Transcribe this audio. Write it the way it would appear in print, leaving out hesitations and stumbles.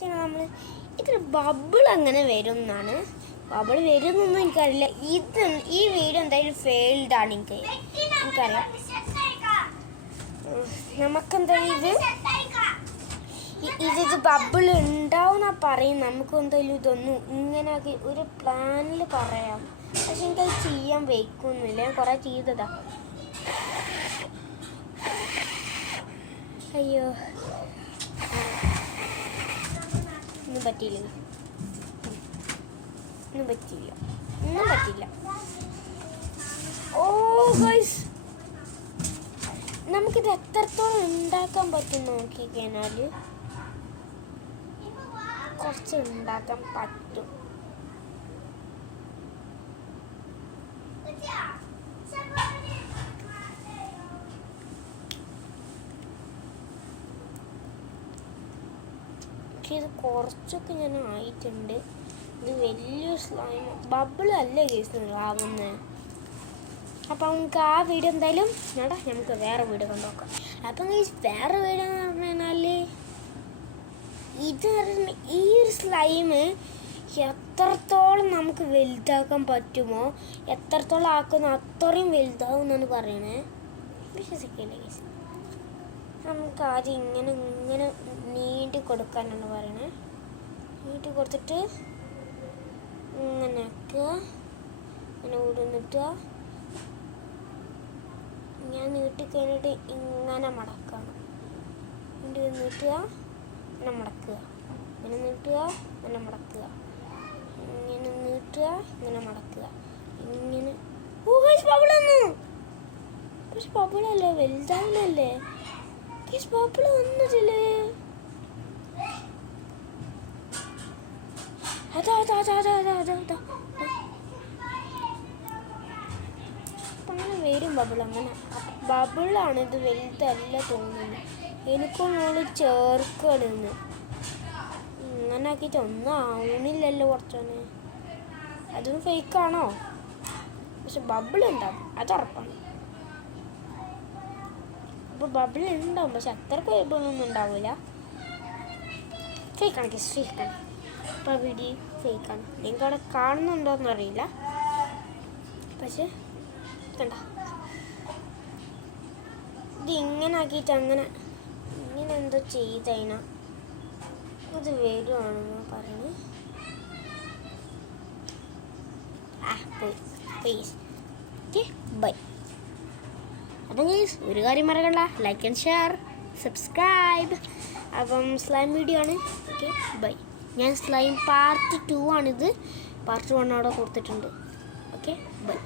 നമ്മൾ ഇതിൽ ബബിൾ അങ്ങനെ വരും എന്നാണ്. ബബിൾ വരുന്നൊന്നും എനിക്കറിയില്ല. ഈ വീഡിയോ എന്തായാലും ഫെയിൽഡാണ്. എനിക്കറിയാം. നമുക്കെന്തായാലും ഇത് ബബിൾ ഉണ്ടാവുന്ന പറയും. നമുക്ക് എന്തായാലും ഇതൊന്നും ഇങ്ങനെ ഒരു പ്ലാനിൽ പറയാം. പക്ഷെ എനിക്കത് ചെയ്യാൻ വയ്ക്കുന്നില്ല. ഞാൻ കുറേ ചെയ്തതാ. അയ്യോ, ഒന്നും പറ്റിയില്ല. ഓ ഗൈസ്, നമുക്കിത് എത്രത്തോളം ഉണ്ടാക്കാൻ പറ്റും നോക്കിക്കഴിഞ്ഞാൽ കുറച്ച് ഉണ്ടാക്കാൻ പറ്റും. ഇത് കുറച്ചൊക്കെ ഞാൻ ആയിട്ടുണ്ട്. ഇത് വലിയ സ്ലൈം ബബിളല്ല കേസ് ആവുന്നത്. അപ്പം നമുക്ക് ആ വീഡിയോ എന്തായാലും നമുക്ക് വേറെ വീഡിയോ കണ്ടു നോക്കാം. അപ്പം വേറെ വീഡിയോ എന്ന് പറഞ്ഞു കഴിഞ്ഞാൽ ഇത് ഈ ഒരു സ്ലൈമ് എത്രത്തോളം നമുക്ക് വലുതാക്കാൻ പറ്റുമോ, എത്രത്തോളം ആക്കുന്നോ അത്രയും വലുതാവും എന്നാണ് പറയണേ. വിശ്വസിക്കില്ല കേസ്. നമുക്ക് ആദ്യം ഇങ്ങനെ നീട്ടി കൊടുക്കാനാണ് പറയണേ. നീട്ടി കൊടുത്തിട്ട് ഇങ്ങനെ ആക്കുക, ഇങ്ങനെ ഉരുന്നിട്ടുക. ഞാൻ നീട്ടി കഴിഞ്ഞിട്ട് ഇങ്ങനെ മടക്കണം. നീട്ടുക, ഇങ്ങനെ മടക്കുക, ഇങ്ങനെ നീട്ടുക, ഇങ്ങനെ മടക്കുക, ഇങ്ങനെ നീട്ടുക, ഇങ്ങനെ മടക്കുക, ഇങ്ങനെ. ഓ ഗൈസ്, ബബിൾ വന്നു. പക്ഷെ ബബിളല്ലേ, വലുതാവുന്നല്ലേ. ബബിൾ വന്നിട്ടില്ലേ? അതാ അങ്ങനെ വരും ബബിൾ. അങ്ങനെ ബബിളാണ് ഇത്, വലുതല്ല തോന്നുന്നു. എനിക്കും മോള് ചേർക്കണെന്ന് ഇങ്ങനെ ആക്കിയിട്ട് ഒന്നും ആവണില്ലല്ലോ. കുറച്ചോന്ന് അതും ഫേക്കാണോ? പക്ഷെ ബബിൾ ഉണ്ടാവും, അത് ഉറപ്പാണ്. അപ്പോൾ ബബിൾ ഉണ്ടാവും, പക്ഷെ അത്ര ബബിളൊന്നും ഉണ്ടാവില്ല. ഫേക്കാണ് കേസ്, ഫേക്കാണ്. ഇപ്പോൾ വീഡിയോ ഫേക്കാണ്. നിങ്ങൾക്ക് അവിടെ കാണുന്നുണ്ടോയെന്ന് അറിയില്ല. പക്ഷെ കണ്ട, ഇത് ഇങ്ങനെ ആക്കിയിട്ട് ഇങ്ങനെ എന്തോ ചെയ്തതിനാ ഇത് വരുവാണെന്ന് പറഞ്ഞു. ബൈ. അപ്പം ഗൈസ്, ഒരു കാര്യം മറക്കണ്ട, ലൈക്ക് ആൻഡ് ഷെയർ, സബ്സ്ക്രൈബ്. അപ്പം സ്ലൈം വീഡിയോ ആണ്. Okay, bye. ഞാൻ സ്ലൈം പാർട്ട് 2 ആണിത്. പാർട്ട് 1 അവിടെ കൊടുത്തിട്ടുണ്ട്. Okay, by.